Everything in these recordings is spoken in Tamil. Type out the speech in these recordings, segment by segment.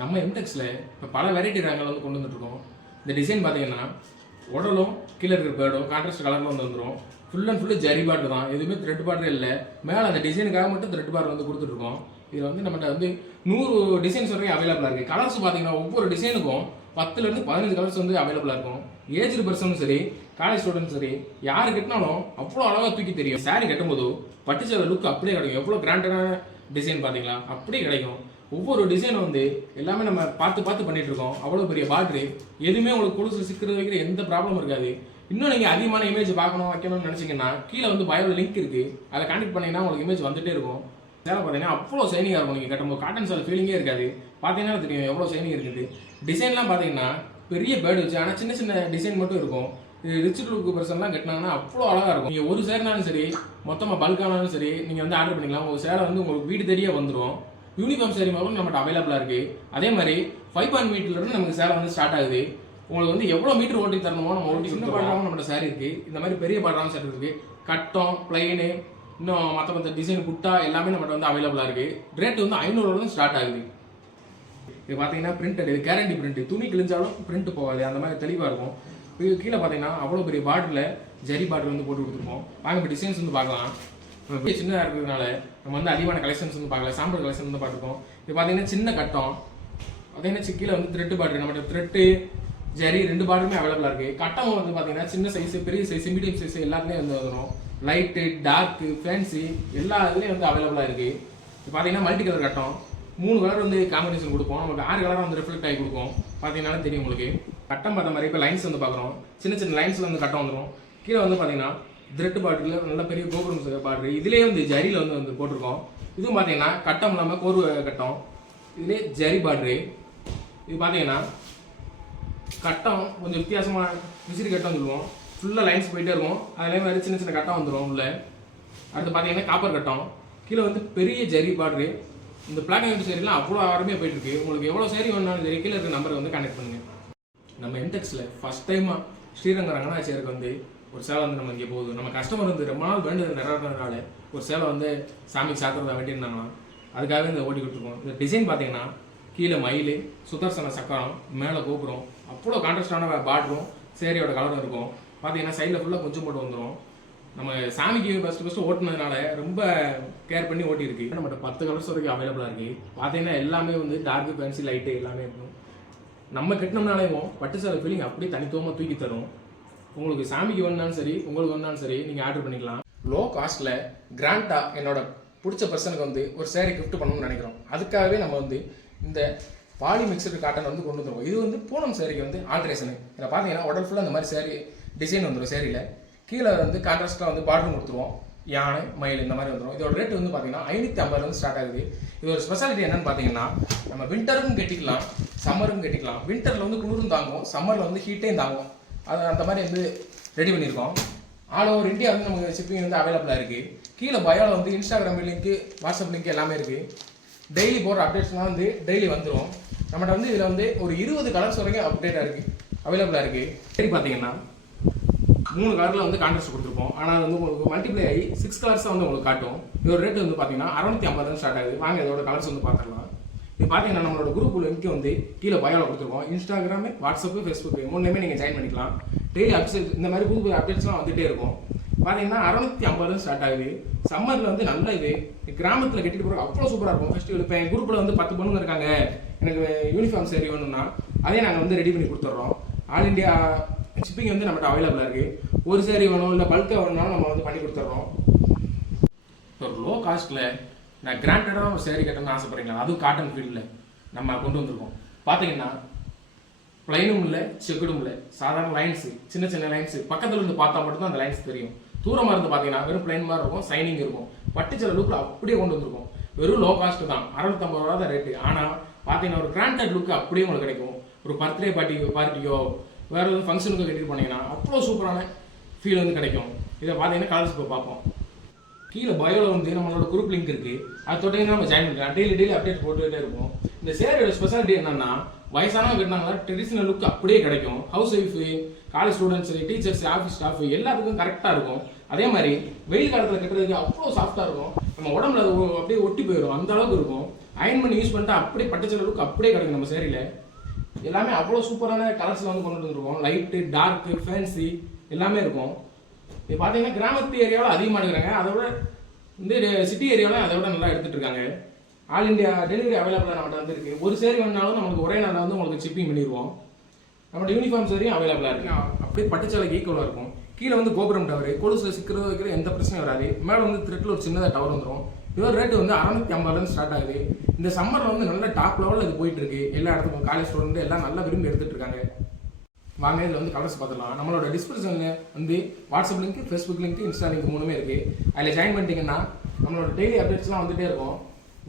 நம்ம எம்டெக்ஸில் இப்போ பல வெரைட்டி ரகங்கள் வந்து கொண்டு வந்துட்டுருக்கோம். இந்த டிசைன் பார்த்தீங்கன்னா உடலும் கீழே இருக்கிற பேர்டும் கான்ட்ராஸ்ட் கலரில் வந்துடும். ஃபுல் அண்ட் ஃபுல்லு ஜரி பாட்டு தான், எதுவுமே த்ரெட் பாட்டே இல்லை. மேலே அந்த டிசைனுக்காக மட்டும் த்ரெட் பாட் வந்து கொடுத்துட்ருக்கோம். இதில் வந்து நம்மகிட்ட வந்து 100 டிசைன்ஸ் வரைக்கும் அவைலபிளாக இருக்குது. கலர்ஸ் பார்த்தீங்கன்னா ஒவ்வொரு டிசைனுக்கும் 10லேருந்து 15 கலர்ஸ் வந்து அவைலபிளாக இருக்கும். ஏஜ்டு பர்சனும் சரி, காலேஜ் ஸ்டூடெண்ட்ஸ் சரி, யார் கட்டினாலும் அவ்வளோ அழகாக தூக்கி தெரியும். சாரி கட்டும்போது பட்டுச்சேர லுக் அப்படியே கிடைக்கும். எவ்வளோ கிராண்டடான டிசைன் பார்த்தீங்களா, அப்படியே கிடைக்கும். ஒவ்வொரு டிசைனும் வந்து எல்லாமே நம்ம பார்த்து பார்த்து பண்ணிட்டு இருக்கோம். அவ்வளோ பெரிய பார்டரு, எதுவுமே உங்களுக்கு கொலுசு சிக்கிறது வைக்கிற எந்த ப்ராப்ளமும் இருக்காது. இன்னும் நீங்கள் அதிகமான இமேஜ் பார்க்கணும் வைக்கணும்னு நினச்சிங்கன்னா கீழே வந்து பயோவில் லிங்க் இருக்குது, அதை கான்டெக்ட் பண்ணிங்கன்னா உங்களுக்கு இமேஜ் வந்துட்டே இருக்கும். சேலை பார்த்தீங்கன்னா அவ்வளோ ஷைனிங்காக இருக்கும். நீங்கள் கட்டும்போது காட்டன் சேலை ஃபீலிங்கே இருக்காது. பார்த்தீங்கன்னா தெரியும் எவ்வளோ ஷைனிங் இருக்குது. டிசைன்லாம் பார்த்தீங்கன்னா பெரிய பேர்டு வச்சு, ஆனால் சின்ன சின்ன டிசைன் மட்டும் இருக்கும். இது ரிச் லுக் பர்சன்லாம் கட்டினாங்கன்னா அவ்வளோ அழகாக இருக்கும். நீங்கள் ஒரு சேரனாலும் சரி, மொத்தமாக பல்கானாலும் சரி, நீங்கள் வந்து ஆர்டர் பண்ணிக்கலாம். உங்கள் சேலை வந்து உங்களுக்கு வீடு தேடியே வந்துடும். யூனிஃபார்ம் சேரீ மாதிரி நம்மகிட்ட அவைலபிளாக இருக்குது. அதே மாதிரி 5 மீட்டர்லேருந்து நமக்கு சேலை வந்து ஸ்டார்ட் ஆகுது. உங்களுக்கு வந்து எவ்வளோ மீட்டர் ஓட்டி தரணுமோ நம்ம ஓட்டி சின்ன பாடுறாவும் நம்மகிட்ட சேரீ இருக்குது. இந்த மாதிரி பெரிய பாடுறாவும் சேரீ இருக்குது. கட்டம், பிளைனு, இன்னும் மற்ற டிசைன் குட்டா எல்லாமே நம்மகிட்ட வந்து அவைலபிளாக இருக்குது. ரேட் வந்து 500 ஸ்டார்ட் ஆகுது. இது பார்த்தீங்கன்னா பிரிண்டட், இது கேரண்டி பிரிண்ட். துணி கிழிஞ்சாலும் பிரிண்ட் போகாது, அந்த மாதிரி தெளிவாக இருக்கும். இது கீழே பார்த்தீங்கன்னா அவ்வளோ பெரிய பாட்டில் ஜரி பாட்டில் வந்து போட்டு கொடுத்துருக்கோம். வாங்க இப்போ டிசைன்ஸ் வந்து பார்க்கலாம். சின்னதாக இருக்கிறதுனால நம்ம வந்து அதிகமான கலெக்ஷன்ஸ் வந்து பார்க்கல, சாம்பிள் கலெக்ஷன் வந்து பார்த்துருக்கோம். இது பார்த்தீங்கன்னா சின்ன கட்டம், பார்த்தீங்கன்னா கீழே வந்து த்ரெட்டு பாட்ரு, நம்மகிட்ட த்ரெட்டு ஜரி 2 பாட்டுமே அவைலபிளாக இருக்குது. கட்டம் வந்து பார்த்தீங்கன்னா சின்ன சைஸு, பெரிய சைஸு, மீடியம் சைஸு எல்லாத்துலேயும் வந்து வந்துடும். லைட்டு, டார்க்கு, ஃபேன்சி எல்லா இதுலேயும் வந்து அவைலபிளாக இருக்குது. இப்போ பார்த்தீங்கன்னா மல்டி கலர் கட்டம், 3 கலர் வந்து காம்பினேஷன் கொடுப்போம். நமக்கு 6 கலராக வந்து ரிஃப்ளெக்ட் ஆகி கொடுக்கும். பார்த்தீங்கன்னாலும் தெரியும் உங்களுக்கு. கட்டம் பார்த்த மாதிரி இப்போ லைன்ஸ் வந்து பார்க்குறோம். சின்ன சின்ன லைன்ஸில் வந்து கட்டம் வந்துடும். கீழே வந்து பார்த்தீங்கன்னா த்ரெட் பாட்டில் நல்ல பெரிய கோபுரம் பாட்ரு, இதுலேயே வந்து ஜரியில் வந்து போட்டிருக்கோம். இதுவும் பார்த்தீங்கன்னா கட்டம் இல்லாமல் கோர்வு கட்டம், இதுலேயே ஜரி பாட்ரு. இது பார்த்தீங்கன்னா கட்டம் கொஞ்சம் வித்தியாசமாக விசிறி கட்டம் சொல்லுவோம். ஃபுல்லாக லைன்ஸ் போயிட்டே இருக்கும். அதே மாதிரி சின்ன சின்ன கட்டம் வந்துடும் உள்ள. அடுத்து பார்த்தீங்கன்னா காப்பர் கட்டம், கீழே வந்து பெரிய ஜரி பாட்ரு. இந்த பிளாக் அண்ட் ஒயிட் சேரீலாம் அவ்வளோ அருமையாக போயிட்டு இருக்கு. உங்களுக்கு எவ்வளோ சேரீ வேணாலும் சரி, கீழே இருக்கிற நம்பரை வந்து கனெக்ட் பண்ணுங்க. நம்ம எம்டெக்ஸில் ஃபர்ஸ்ட் டைமாக ஸ்ரீரங்க ரங்கநாச்சியருக்கு வந்து ஒரு சேலை வந்து நம்ம இங்கே போகுது. நம்ம கஸ்டமர் வந்து ரொம்ப நாள் வேண்டுதல் நிறைவேறதுனால ஒரு சேலை வந்து சாமிக்கு சாத்திரதா வேண்டியிருந்தாங்கன்னா அதுக்காகவே இந்த ஓட்டி கொடுத்துருக்கோம். இந்த டிசைன் பார்த்தீங்கன்னா கீழே மயில், சுதர்சன சக்கரம், மேலே கோபுரம், அவ்வளோ கான்ட்ராஸ்டான பார்டரும் சேரீயோட கலரும் இருக்கும். பார்த்தீங்கன்னா சைடில் ஃபுல்லாக கொஞ்சம் போட்டு வந்துடும். நம்ம சாமிக்கு ஃபஸ்ட்டு ஓட்டுனதுனால ரொம்ப கேர் பண்ணி ஓட்டியிருக்கு. நம்மகிட்ட 10 கலர்ஸ் வரைக்கும் அவைலபிளாக இருக்குது. பார்த்தீங்கன்னா எல்லாமே வந்து டார்க்கு, ஃபேன்சி, லைட்டு எல்லாமே இருக்கும். நம்ம கட்டினோம்னாலேயும் பட்டு சேலை ஃபீலிங் அப்படியே தனித்துவமாக தூக்கி தரும். உங்களுக்கு சாமிக்கு வேணுனாலும் சரி, உங்களுக்கு வேணுனாலும் சரி, நீங்கள் ஆர்டர் பண்ணிக்கலாம். லோ காஸ்ட்டில் கிராண்டாக என்னோட பிடிச்ச பர்சனுக்கு வந்து ஒரு சேரீ கிஃப்ட் பண்ணணும்னு நினைக்கிறோம். அதுக்காகவே நம்ம வந்து இந்த பாலி மிக்சடு காட்டன் வந்து கொண்டு வந்துருவோம். இது வந்து பூனம் சேரீக்கு வந்து ஆல்ட்ரேஷனு. இதில் பார்த்தீங்கன்னா உடல் ஃபுல்லாக அந்த மாதிரி சேரீ டிசைன் வந்துடும். சேரீயில் கீழே வந்து கான்ட்ராஸ்ட்டாக வந்து பார்டர் கொடுத்துருவோம். யானை, மயில் இந்த மாதிரி வந்துடும். இதோட ரேட் வந்து பார்த்தீங்கன்னா 550 ஸ்டார்ட் ஆகுது. இது ஒரு ஸ்பெஷாலிட்டி என்னன்னு பார்த்தீங்கன்னா நம்ம வின்டருக்கும் கட்டிக்கலாம், சம்மருக்கும் கட்டிக்கலாம். வின்டரில் வந்து குளிரும் தாங்கும், சம்மரில் வந்து ஹீட்டையும் தாங்கும். அது அந்த மாதிரி வந்து ரெடி பண்ணியிருக்கோம். ஆல் ஓவர் இந்தியா வந்து நமக்கு ஷிப்பிங் வந்து அவைலபிளாக இருக்குது. கீழே பயோவில் வந்து இன்ஸ்டாகிராம் லிங்க்கு, வாட்ஸ்அப் லிங்க் எல்லாமே இருக்குது. டெய்லி போடுற அப்டேட்ஸ்லாம் வந்து டெய்லி வந்துடும். நம்மகிட்ட வந்து இதில் வந்து ஒரு 20 கலர்ஸ் வரைக்கும் அப்டேட்டாக இருக்குது, அவைலபிளாக இருக்குது. சரி பார்த்தீங்கன்னா 3 கலரில் வந்து கான்ட்ராஸ்ட் கொடுத்துருப்போம். ஆனால் அது வந்து உங்களுக்கு மல்டிப்ளை ஆகி 6 கலர்ஸாக வந்து உங்களுக்கு காட்டும். இதோட ரேட் வந்து பார்த்தீங்கன்னா 650 ஸ்டார்ட் ஆகுது. வாங்க இதோட கலர்ஸ் வந்து பார்த்துக்கலாம். இது பார்த்தீங்கன்னா நம்மளோட குரூப் லிங்க் வந்து கீழே பயோவில் கொடுத்துருக்கோம். இன்ஸ்டாகிராமு, வாட்ஸ்அப்பு, ஃபேஸ்புக்கு 3லேயுமே நீங்கள் ஜாயின் பண்ணிக்கலாம். டெய்லி அப்டேட்ஸ் இந்த மாதிரி புது அப்டேட்ஸ்லாம் வந்துகிட்டே இருக்கும். பார்த்தீங்கன்னா 650 ஸ்டார்ட் ஆகுது. சம்மரில் வந்து நல்ல இது கிராமத்தில் கட்டிட்டு போகிற அவ்வளோ சூப்பராக இருக்கும். ஃபெஸ்டிவல் இப்போ என் குரூப்பில் வந்து 10 பொண்ணுங்க இருக்காங்க, எனக்கு யூனிஃபார்ம் சேரீ வேணும்னா அதே நாங்கள் வந்து ரெடி பண்ணி கொடுத்துட்றோம். ஆல் இண்டியா ஷிப்பிங் வந்து நம்மகிட்ட அவைலபிளாக இருக்குது. ஒரு சேரீ வேணும் இல்லை பல்காக வேணும்னாலும் நம்ம வந்து பண்ணி கொடுத்துட்றோம். ஒரு லோ காஸ்ட்டில் நான் கிராண்டடான ஒரு சேரீ கட்டணும்னு ஆசைப்படுறீங்களா, அதுவும் காட்டன் ஃபீல்டில் நம்ம கொண்டு வந்திருக்கோம். பார்த்தீங்கன்னா பிளைனும் இல்லை, செக்குடும் இல்லை, சாதாரண லைன்ஸு, சின்ன சின்ன லைன்ஸு. பக்கத்தில் இருந்து பார்த்தா மட்டும்தான் அந்த லைன்ஸ் தெரியும். தூரமாக இருந்து பார்த்தீங்கன்னா வெறும் பிளைன் மாதிரி இருக்கும், சைனிங் இருக்கும். பட்டுச்சேலை லுக்கில் அப்படியே கொண்டு வந்திருக்கும். வெறும் லோ காஸ்ட்டு தான், 650 தான் ரேட்டு. ஆனால் பார்த்தீங்கன்னா ஒரு கிராண்டட் லுக்கு அப்படியே உங்களுக்கு கிடைக்கும். ஒரு பர்த்டே பார்ட்டியோ வேறு எதுவும் ஃபங்க்ஷனுக்கு கட்டிட்டு போனீங்கன்னா அவ்வளோ சூப்பரான ஃபீல் வந்து கிடைக்கும். இதை பார்த்தீங்கன்னா கலர்ஸ் இப்போ பார்ப்போம். கீழே பயோவில் வந்து நம்மளோட குரூப் லிங்க் இருக்குது, அது தொட்டிங்கன்னா நம்ம ஜாயின் பண்ணிக்கலாம். டெய்லி அப்டேட் போட்டுக்கிட்டே இருக்கும். இந்த சேரீயோட ஸ்பெஷாலிட்டி என்னன்னா வயசானவங்க கட்டினாங்களா ட்ரெடிஷ்னல் லுக் அப்படியே கிடைக்கும். House wife, college students, teachers, office staff எல்லாத்துக்கும் கரெக்டாக இருக்கும். அதே மாதிரி வெயில் காலத்தில் கட்டுறதுக்கு அவ்வளோ சாஃப்டாக இருக்கும். நம்ம உடம்புல அது அப்படியே ஒட்டி போயிடும், அந்த அளவுக்கு இருக்கும். அயன் பண்ணி யூஸ் பண்ணிட்டு அப்படியே பட்டுச்சேலை லுக் அப்படியே கிடைக்கும் நம்ம சேரீல. எல்லாமே அவ்வளோ சூப்பரான கலர்ஸில் வந்து கொண்டு வந்துருக்கோம். லைட்டு, டார்க்கு, ஃபேன்சி எல்லாமே இருக்கும். இப்போ பார்த்தீங்கன்னா கிராமத்து ஏரியாவில் அதிகமாக எடுக்கிறாங்க, அதை விட இந்த சிட்டி ஏரியாவில் அதை விட நல்லா எடுத்துகிட்டு இருக்காங்க. ஆல் இந்தியா டெலிவரி அவைலபிளாக நம்மகிட்ட வந்துருக்கு. ஒரு சேரீ வேணாலும் நமக்கு ஒரே நாளில் வந்து உங்களுக்கு ஷிப்பிங் பண்ணிடுவோம். நம்மளோட யூனிஃபார்ம் சேரீயும் அவைலபிளாக இருக்கு. அப்படியே பட்டுச்சேலைக்கு ஈக்குவலாக இருக்கும். கீழே வந்து கோபுரம் டவர், கொலுசில் சிக்கிறது வைக்கிற எந்த பிரச்சனையும் வராது. மேலே வந்து த்ரெட்டில் ஒரு சின்னதாக டவர் வந்துடும். இதோட ரேட்டு வந்து 650 ஸ்டார்ட் ஆகுது. இந்த சம்மரில் வந்து நல்ல டாப் லெவலில் இது போயிட்டு இருக்கு. எல்லா இடத்துக்கும் காலேஜ் ஸ்டூடெண்ட் எல்லாம் நல்லா விரும்பி எடுத்துட்டு இருக்காங்க. வாங்க இதில் வந்து கலர்ஸ் பார்த்துக்கலாம். நம்மளோட டிஸ்கிரிப்ஷனில் வந்து WhatsApp link, Facebook link, Insta link 3மே இருக்குது. அதில் ஜாயின் பண்ணிட்டீங்கன்னா நம்மளோட டெய்லி அப்டேட்ஸ்லாம் வந்துகிட்டே இருக்கும்.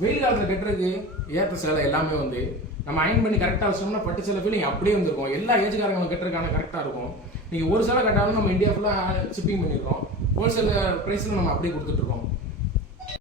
வெயில் காலத்தில் கட்டுறதுக்கு ஏற்ற சேலை எல்லாமே வந்து நம்ம அயன் பண்ணி கரெக்டாக வச்சோம்னா பட்டு சேலை ஃபீலிங் அப்படியே வந்துருக்கும். எல்லா ஏஜ்காரங்களும் கட்டுறதுக்கான கரெக்டாக இருக்கும். நீங்கள் ஒரு சேலை கட்டாலும் நம்ம இந்தியா ஃபுல்லாக ஷிப்பிங் பண்ணியிருக்கோம். ஹோல்சேல் ப்ரைஸில் நம்ம அப்படியே கொடுத்துட்ருக்கோம்.